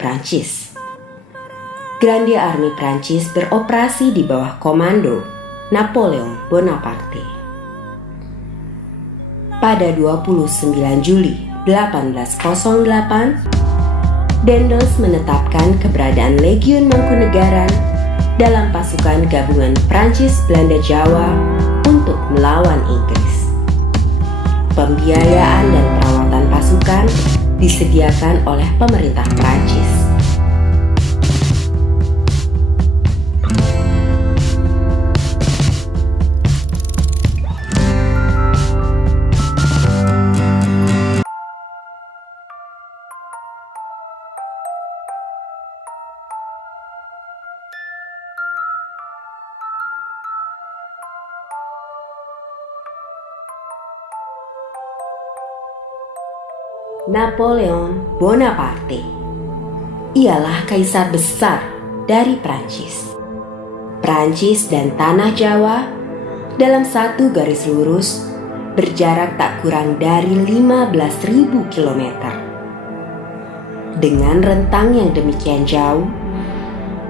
Prancis. Grande Army Prancis beroperasi di bawah komando Napoleon Bonaparte. Pada 29 Juli 1808, Daendels menetapkan keberadaan Legiun Mangkunegaran dalam pasukan gabungan Prancis Belanda Jawa untuk melawan Inggris. Pembiayaan dan perawatan pasukan disediakan oleh pemerintah Prancis. Napoleon Bonaparte ialah kaisar besar dari Prancis. Prancis dan tanah Jawa dalam satu garis lurus berjarak tak kurang dari 15.000 km. Dengan rentang yang demikian jauh,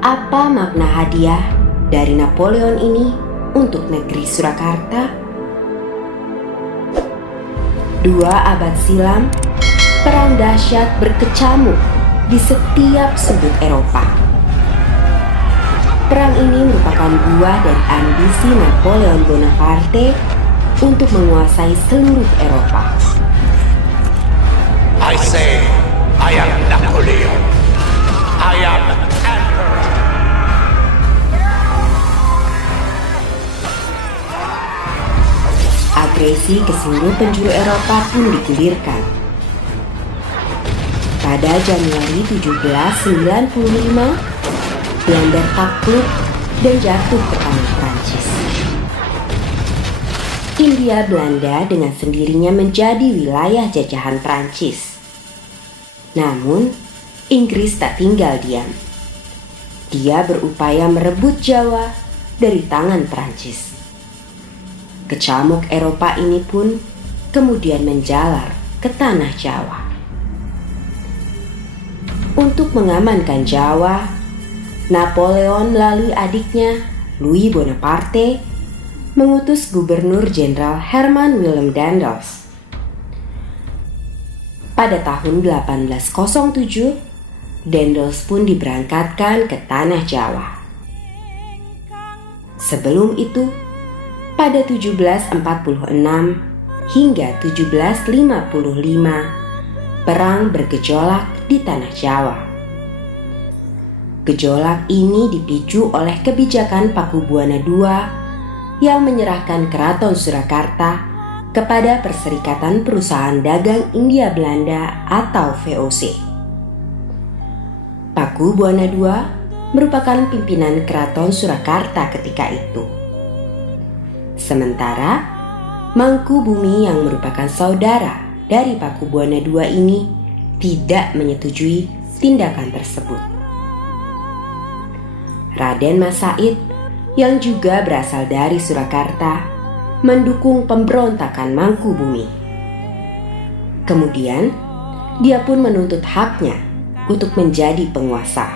apa makna hadiah dari Napoleon ini untuk negeri Surakarta? 2 abad silam, perang dahsyat berkecamuk di setiap sudut Eropa. Perang ini merupakan buah dari ambisi Napoleon Bonaparte untuk menguasai seluruh Eropa. I say, I am Napoleon. I am Emperor. Agresi ke seluruh penjuru Eropa pun digulirkan. Pada Januari 1795, Belanda takluk dan jatuh ke tangan Prancis. Hindia Belanda dengan sendirinya menjadi wilayah jajahan Prancis. Namun, Inggris tak tinggal diam. Dia berupaya merebut Jawa dari tangan Prancis. Kecamuk Eropa ini pun kemudian menjalar ke tanah Jawa. Untuk mengamankan Jawa, Napoleon melalui adiknya Louis Bonaparte mengutus Gubernur Jenderal Herman Willem Daendels. Pada tahun 1807, Daendels pun diberangkatkan ke tanah Jawa. Sebelum itu, pada 1746 hingga 1755, perang bergejolak di tanah Jawa. Gejolak ini dipicu oleh kebijakan Pakubuwana II yang menyerahkan Keraton Surakarta kepada Perserikatan Perusahaan Dagang India Belanda atau VOC. Pakubuwana II merupakan pimpinan Keraton Surakarta ketika itu. Sementara Mangkubumi yang merupakan saudara dari Pakubuwana II ini tidak menyetujui tindakan tersebut. Raden Mas Said yang juga berasal dari Surakarta mendukung pemberontakan Mangkubumi. Kemudian, dia pun menuntut haknya untuk menjadi penguasa.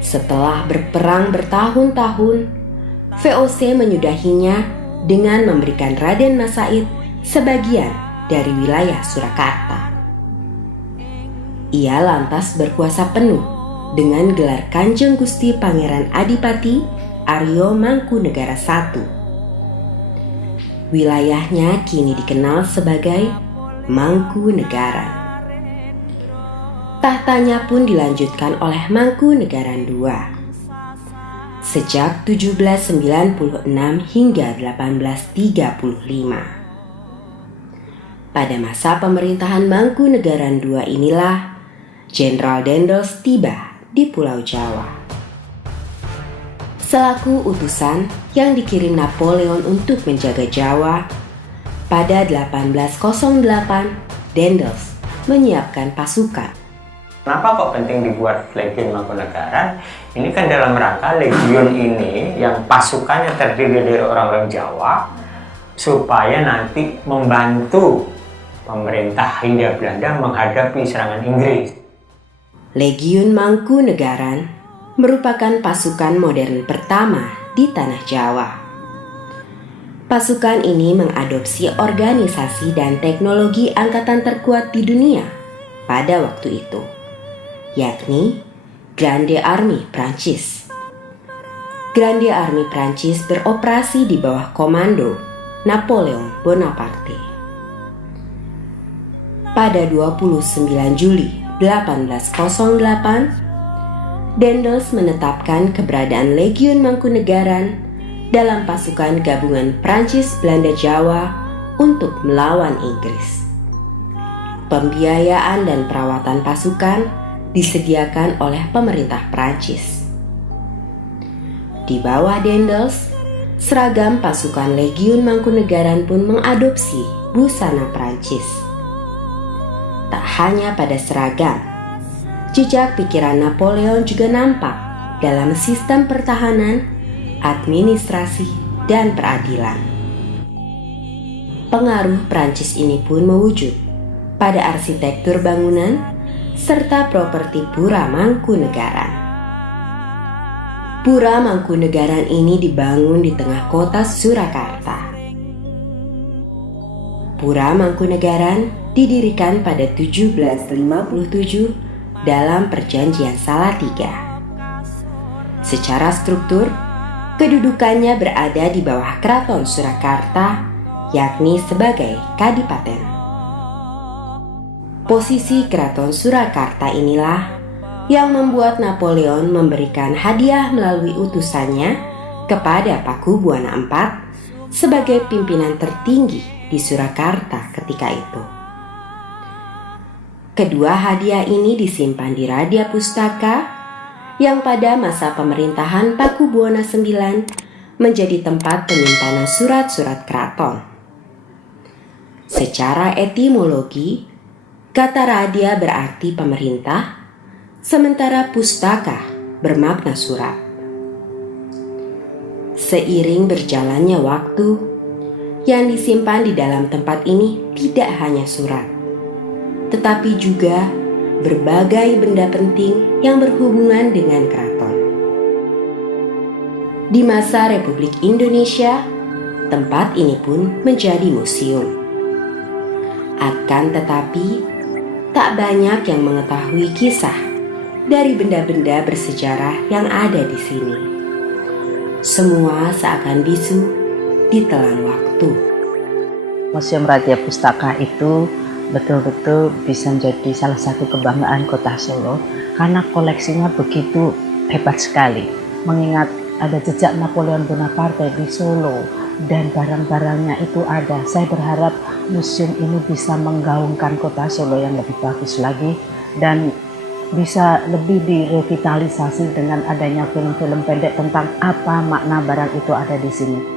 Setelah berperang bertahun-tahun, VOC menyudahinya dengan memberikan Raden Mas Said sebagian dari wilayah Surakarta. Ia lantas berkuasa penuh dengan gelar Kanjeng Gusti Pangeran Adipati Aryo Mangkunegara I. Wilayahnya kini dikenal sebagai Mangkunegaran. Tahtanya pun dilanjutkan oleh Mangkunegaran II sejak 1796 hingga 1835. Pada masa pemerintahan Mangkunegaran II inilah Jenderal Daendels tiba di Pulau Jawa. Selaku utusan yang dikirim Napoleon untuk menjaga Jawa, pada 1808 Daendels menyiapkan pasukan. Kenapa kok penting dibuat Legiun Mangkunegaran? Ini kan dalam rangka Legiun ini yang pasukannya terdiri dari orang-orang Jawa supaya nanti membantu pemerintah Hindia Belanda menghadapi serangan Inggris. Legiun Mangkunegaran merupakan pasukan modern pertama di tanah Jawa. Pasukan ini mengadopsi organisasi dan teknologi angkatan terkuat di dunia pada waktu itu, yakni Grande Armée Prancis. Grande Armée Prancis beroperasi di bawah komando Napoleon Bonaparte. Pada 29 Juli 1808, Daendels menetapkan keberadaan Legiun Mangkunegaran dalam pasukan gabungan Prancis Belanda Jawa untuk melawan Inggris. Pembiayaan dan perawatan pasukan disediakan oleh pemerintah Prancis. Di bawah Daendels, seragam pasukan Legiun Mangkunegaran pun mengadopsi busana Prancis. Tak hanya pada seragam, jejak pikiran Napoleon juga nampak dalam sistem pertahanan, administrasi, dan peradilan. Pengaruh Prancis ini pun mewujud pada arsitektur bangunan serta properti Pura Mangkunegaran. Pura Mangkunegaran ini dibangun di tengah kota Surakarta. Pura Mangkunegaran didirikan pada 1757 dalam Perjanjian Salatiga. Secara struktur, kedudukannya berada di bawah Keraton Surakarta, yakni sebagai kadipaten. Posisi Keraton Surakarta inilah yang membuat Napoleon memberikan hadiah melalui utusannya kepada Pakubuwana IV sebagai pimpinan tertinggi di Surakarta ketika itu. Kedua hadiah ini disimpan di Radia Pustaka yang pada masa pemerintahan Pakubuwana IX menjadi tempat penyimpanan surat-surat keraton. Secara etimologi, kata radia berarti pemerintah, sementara pustaka bermakna surat. Seiring berjalannya waktu, yang disimpan di dalam tempat ini tidak hanya surat, tetapi juga berbagai benda penting yang berhubungan dengan keraton. Di masa Republik Indonesia, tempat ini pun menjadi museum. Akan tetapi, tak banyak yang mengetahui kisah dari benda-benda bersejarah yang ada di sini. Semua seakan bisu ditelan waktu. Museum Radia Pustaka itu betul-betul bisa menjadi salah satu kebanggaan kota Solo karena koleksinya begitu hebat sekali. Mengingat ada jejak Napoleon Bonaparte di Solo dan barang-barangnya itu ada. Saya berharap museum ini bisa menggaungkan kota Solo yang lebih bagus lagi dan bisa lebih direvitalisasi dengan adanya film-film pendek tentang apa makna barang itu ada di sini.